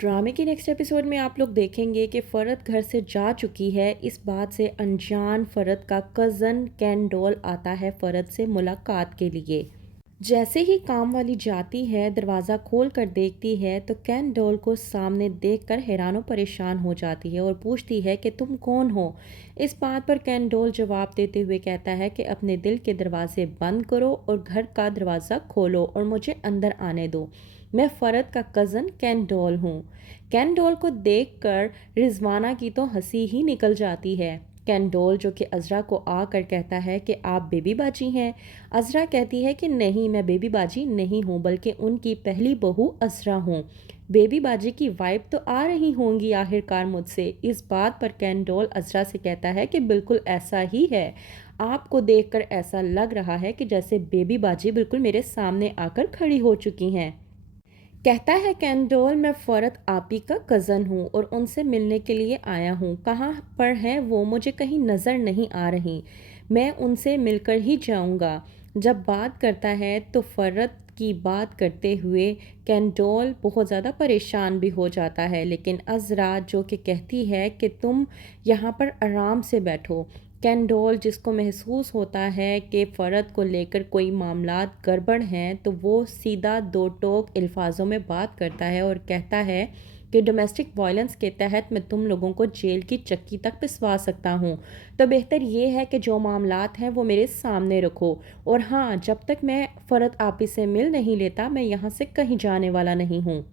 ड्रामे के next episode में आप लोग देखेंगे कि फ़रत घर से जा चुकी है। इस बात से अनजान फ़रत का कज़न कैंडोल आता है फ़रत से मुलाकात के लिए। जैसे ही काम वाली जाती है, दरवाज़ा खोल कर देखती है तो कैंडोल को सामने देखकर हैरान परेशान हो जाती है और पूछती है कि तुम कौन हो। इस बात पर कैंडोल जवाब देते हुए कहता है कि अपने दिल के दरवाजे बंद करो और घर का दरवाज़ा खोलो और मुझे अंदर आने दो। मैं फ़रत का कज़न कैंडोल हूँ। कैंडोल को देखकर रिजवाना की तो हंसी ही निकल जाती है। कैंडोल जो कि अज़रा को आकर कहता है कि आप बेबी बाजी हैं। अज़रा कहती है कि नहीं, मैं बेबी बाजी नहीं हूँ बल्कि उनकी पहली बहू अज़रा हूँ। बेबी बाजी की वाइब तो आ रही होंगी आखिरकार मुझसे। इस बात पर कैंडोल अज़रा से कहता है कि बिल्कुल ऐसा ही है। आपको देखकर ऐसा लग रहा है कि जैसे बेबी बाजी बिल्कुल मेरे सामने आकर खड़ी हो चुकी हैं। कहता है कैंडोल, मैं फ़रत आपी का कज़न हूँ और उनसे मिलने के लिए आया हूँ। कहाँ पर हैं वो, मुझे कहीं नज़र नहीं आ रही। मैं उनसे मिलकर ही जाऊँगा। जब बात करता है तो फ़रत की बात करते हुए कैंडोल बहुत ज़्यादा परेशान भी हो जाता है, लेकिन अज़रा जो कि कहती है कि तुम यहाँ पर आराम से बैठो। कैंडोल जिसको महसूस होता है कि फ़रत को लेकर कोई मामलात गड़बड़ हैं, तो वो सीधा दो टोक अल्फाजों में बात करता है और कहता है कि डोमेस्टिक वायलेंस के तहत मैं तुम लोगों को जेल की चक्की तक पिसवा सकता हूँ। तो बेहतर ये है कि जो मामलात हैं वो मेरे सामने रखो। और हाँ, जब तक मैं फ़रत आपी से मिल नहीं लेता मैं यहाँ से कहीं जाने वाला नहीं हूँ।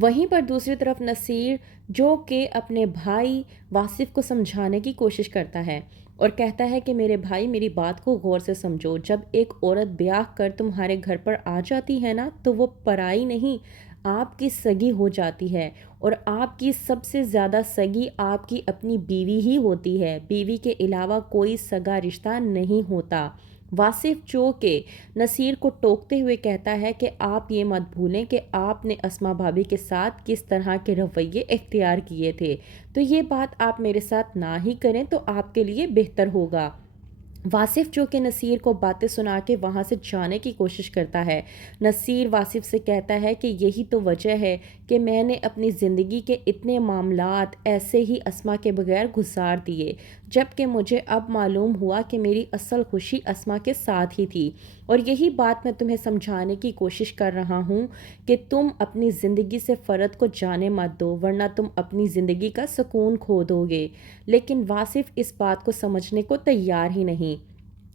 वहीं पर दूसरी तरफ नसीर जो कि अपने भाई वासिफ को समझाने की कोशिश करता है और कहता है कि मेरे भाई, मेरी बात को गौर से समझो। जब एक औरत ब्याह कर तुम्हारे घर पर आ जाती है ना, तो वो पराई नहीं, आपकी सगी हो जाती है। और आपकी सबसे ज़्यादा सगी आपकी अपनी बीवी ही होती है। बीवी के अलावा कोई सगा रिश्ता नहीं होता। वासिफ जो के नसीर को टोकते हुए कहता है कि आप ये मत भूलें कि आपने अस्मा भाभी के साथ किस तरह के रवैये इख्तियार किए थे। तो ये बात आप मेरे साथ ना ही करें तो आपके लिए बेहतर होगा। वासिफ जो कि नसीर को बातें सुना के वहाँ से जाने की कोशिश करता है। नसीर वासिफ से कहता है कि यही तो वजह है कि मैंने अपनी ज़िंदगी के इतने मामलात ऐसे ही अस्मा के बगैर गुजार दिए, जबकि मुझे अब मालूम हुआ कि मेरी असल खुशी अस्मा के साथ ही थी। और यही बात मैं तुम्हें समझाने की कोशिश कर रहा हूँ कि तुम अपनी ज़िंदगी से फ़रत को जाने मत दो, वरना तुम अपनी ज़िंदगी का सुकून खो दोगे। लेकिन वासिफ इस बात को समझने को तैयार ही नहीं।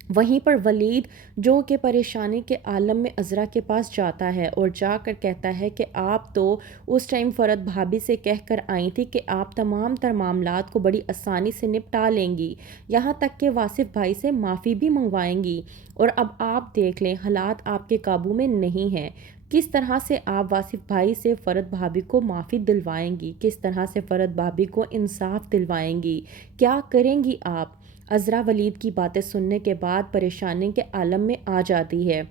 वहीं पर वलीद जो कि परेशानी के आलम में अज़रा के पास जाता है और जाकर कहता है कि आप तो उस टाइम फ़रत भाभी से कह कर आई थी कि आप तमाम तर मामलात को बड़ी आसानी से निपटा लेंगी, यहाँ तक कि वासिफ भाई से माफ़ी भी मंगवाएंगी। और अब आप देख लें, हालात आपके काबू में नहीं हैं। किस तरह से आप वासिफ भाई से फ़रत भाभी को माफ़ी दिलवाएंगी, किस तरह से फ़रत भाभी को इंसाफ दिलवाएंगी, क्या करेंगी आप। अज़रा वलीद की बातें सुनने के बाद परेशानी के आलम में आ जाती है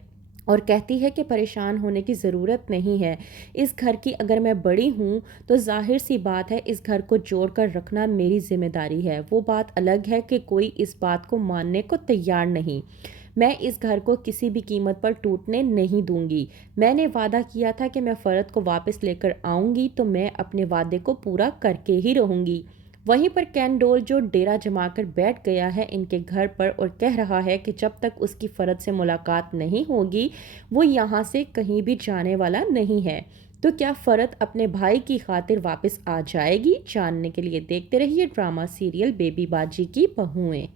और कहती है कि परेशान होने की ज़रूरत नहीं है। इस घर की अगर मैं बड़ी हूँ तो ज़ाहिर सी बात है इस घर को जोड़ कर रखना मेरी ज़िम्मेदारी है। वो बात अलग है कि कोई इस बात को मानने को तैयार नहीं। मैं इस घर को किसी भी कीमत पर टूटने नहीं दूंगी। मैंने वादा किया था कि मैं फ़रत को वापस लेकर आऊँगी, तो मैं अपने वादे को पूरा करके ही रहूँगी। वहीं पर कैंडोल जो डेरा जमाकर बैठ गया है इनके घर पर और कह रहा है कि जब तक उसकी फ़रत से मुलाकात नहीं होगी वो यहाँ से कहीं भी जाने वाला नहीं है। तो क्या फ़रत अपने भाई की खातिर वापस आ जाएगी? जानने के लिए देखते रहिए ड्रामा सीरियल बेबी बाजी की बहुएं।